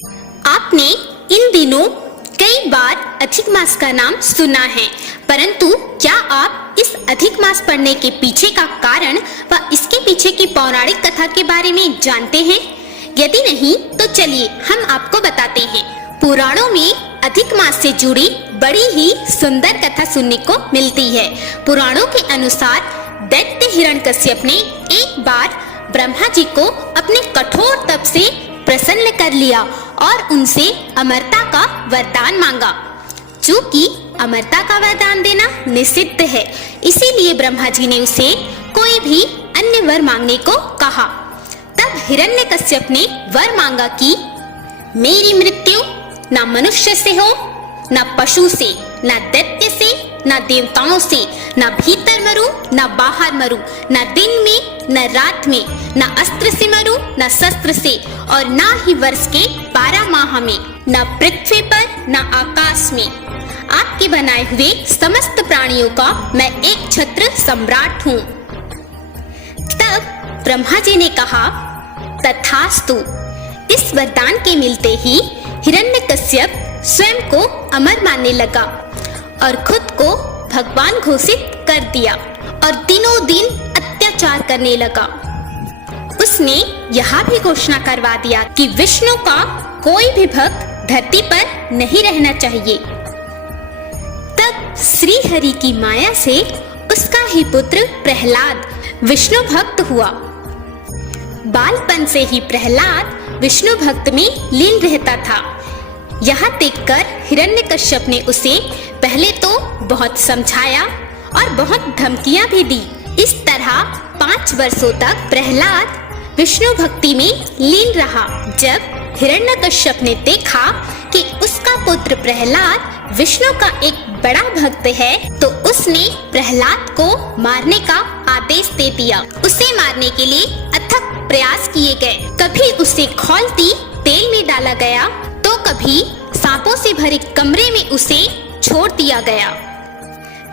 आपने इन दिनों कई बार अधिक मास का नाम सुना है, परंतु क्या आप इस अधिक मास पढ़ने के पीछे का कारण व इसके पीछे की पौराणिक कथा के बारे में जानते हैं? यदि नहीं तो चलिए हम आपको बताते हैं। पुराणों में अधिक मास से जुड़ी बड़ी ही सुंदर कथा सुनने को मिलती है। पुराणों के अनुसार दैत्य हिरण्यकश्यप ने एक बार ब्रह्मा जी को अपने कठोर तप से प्रसन्न कर लिया और उनसे अमरता का वरदान मांगा। चूंकि अमरता का वरदान देना निषिद्ध है, इसीलिए ब्रह्मा जी ने उसे कोई भी अन्य वर मांगने को कहा। तब हिरण्यकश्यप ने वर मांगा कि मेरी मृत्यु न मनुष्य से हो, न पशु से, न दैत्य से, न देवताओं से, न भीतर मरूं, न बाहर मरूं, न दिन में, न रात में, न अस्त्र से मरूं, न शस्त्र से, और न ही वर्ष के 12 माह में, न पृथ्वी पर, न आकाश में। आपके बनाए हुए समस्त प्राणियों का मैं एक छत्र सम्राट हूँ। तब ब्रह्मा जी ने कहा, तथास्तु। इस वरदान के मिलते ही हिरण्यकश्यप स्वयं को अमर मानने लगा और खुद को भगवान घोषित कर दिया और दिनों दिन अत्याचार करने लगा। उसने यह भी घोषणा करवा दिया कि विष्णु का कोई भी भक्त धरती पर नहीं रहना चाहिए। तब श्री हरि की माया से उसका ही पुत्र प्रहलाद विष्णु भक्त हुआ। बालपन से ही प्रहलाद विष्णु भक्त में लीन रहता था। यह देखकर हिरण्यकश्यप ने उसे पहले तो बहुत समझाया और बहुत धमकियां भी दी। इस तरह 5 वर्षों तक प्रहलाद विष्णु भक्ति में लीन रहा। जब हिरण्यकश्यप ने देखा कि उसका पुत्र प्रहलाद विष्णु का एक बड़ा भक्त है, तो उसने प्रहलाद को मारने का आदेश दे दिया। उसे मारने के लिए अथक प्रयास किए गए। कभी उसे खौलती तेल में डाला गया, तो कभी सांपों से भरे कमरे में उसे छोड़ दिया गया।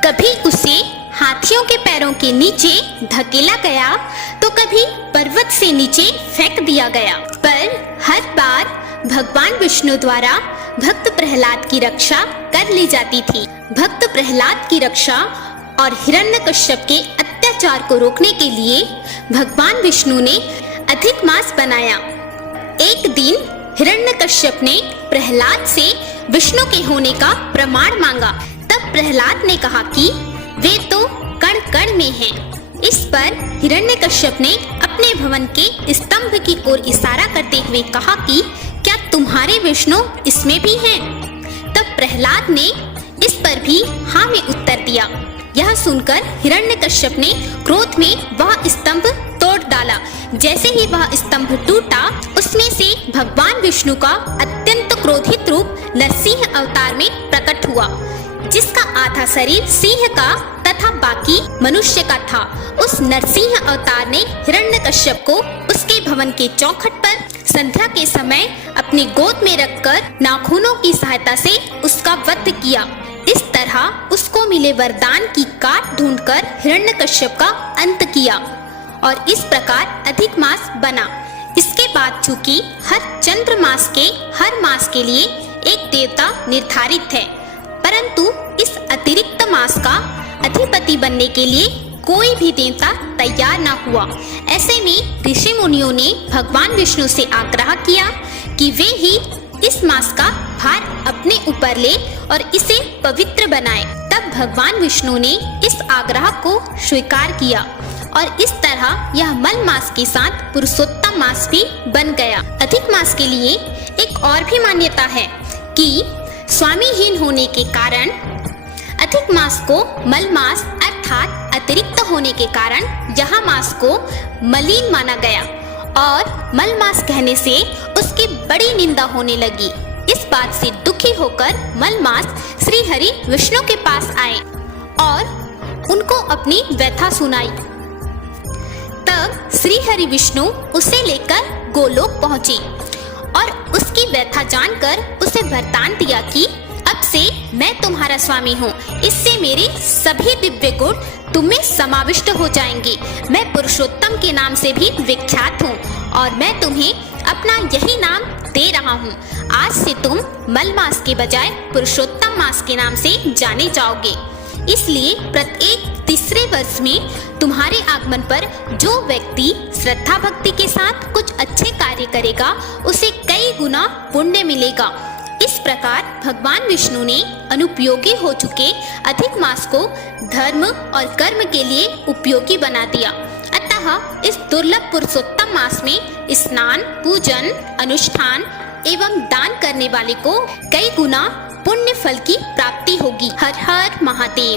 कभी उसे हाथियों के पैरों के नीचे धकेला गया, तो कभी पर्वत से नीचे फेंक दिया गया। पर हर बार भगवान विष्णु द्वारा भक्त प्रहलाद की रक्षा कर ली जाती थी। भक्त प्रहलाद की रक्षा और हिरण्यकश्यप के अत्याचार को रोकने के लिए भगवान विष्णु ने अधिक मास बनाया। एक दिन हिरण्यकश्यप ने प्रहलाद से विष्णु के होने का प्रमाण मांगा। तब प्रहलाद ने कहा कि वे तो कण कण में हैं। इस पर हिरण्यकश्यप ने अपने भवन के स्तंभ की ओर इशारा करते हुए कहा कि क्या तुम्हारे विष्णु इसमें भी हैं? तब प्रहलाद ने इस पर भी हाँ में उत्तर दिया। यह सुनकर हिरण्यकश्यप ने क्रोध में वह स्तंभ तोड़ डाला। जैसे ही वह स्तंभ टूटा, उसमें से भगवान विष्णु का अत्यंत क्रोधित रूप नरसिंह अवतार में प्रकट हुआ, जिसका आधा शरीर सिंह का तथा बाकी मनुष्य का था। उस नरसिंह अवतार ने हिरण्यकश्यप को उसके भवन के चौखट पर संध्या के समय अपनी गोद में रखकर नाखूनों की सहायता से उसका वध किया। इस तरह उसको मिले वरदान की काट ढूंढकर हिरण्यकश्यप का अंत किया और इस प्रकार अधिक मास बना। इसके बाद चूंकि हर चंद्र मास के हर मास के लिए एक देवता निर्धारित है, परंतु इस अतिरिक्त मास का अधिपति बनने के लिए कोई भी देवता तैयार न हुआ। ऐसे में ऋषि मुनियों ने भगवान विष्णु से आग्रह किया कि वे ही इस मास का भार अपने ऊपर ले और इसे पवित्र बनाए। तब भगवान विष्णु ने इस आग्रह को स्वीकार किया और इस तरह यह मल मास के साथ पुरुषोत्तम मास भी बन गया। अधिक मास के लिए एक और भी मान्यता है कि स्वामीहीन होने के कारण अधिक मास को मल मास अर्थात अतिरिक्त होने के कारण यह मास को मलिन माना गया और मल मास कहने से उसकी बड़ी निंदा होने लगी। इस बात से दुखी होकर मल मास श्री हरि विष्णु के पास आए और उनको अपनी व्यथा सुनाई। तब श्री हरि विष्णु उसे लेकर गोलोक पहुंचे और उसकी व्यथा जानकर उसे वरदान दिया कि अब से मैं तुम्हारा स्वामी हूँ। इससे मेरे सभी दिव्य गुण तुम्हें समाविष्ट हो जाएंगे। मैं पुरुषोत्तम के नाम से भी विख्यात हूँ और मैं तुम्हें अपना यही नाम दे रहा हूँ। आज से तुम मल मास के बजाय पुरुषोत्तम मास के नाम से जाने जाओगे। इसलिए प्रत्येक तीसरे वर्ष में तुम्हारे आगमन पर जो व्यक्ति श्रद्धा भक्ति के साथ कुछ अच्छे कार्य करेगा उसे कई गुना पुण्य मिलेगा। इस प्रकार भगवान विष्णु ने अनुपयोगी हो चुके अधिक मास को धर्म और कर्म के लिए उपयोगी बना दिया। अतः इस दुर्लभ पुरुषोत्तम मास में स्नान, पूजन, अनुष्ठान एवं दान करने वाले को कई गुना पुण्य फल की प्राप्ति होगी। हर हर महादेव।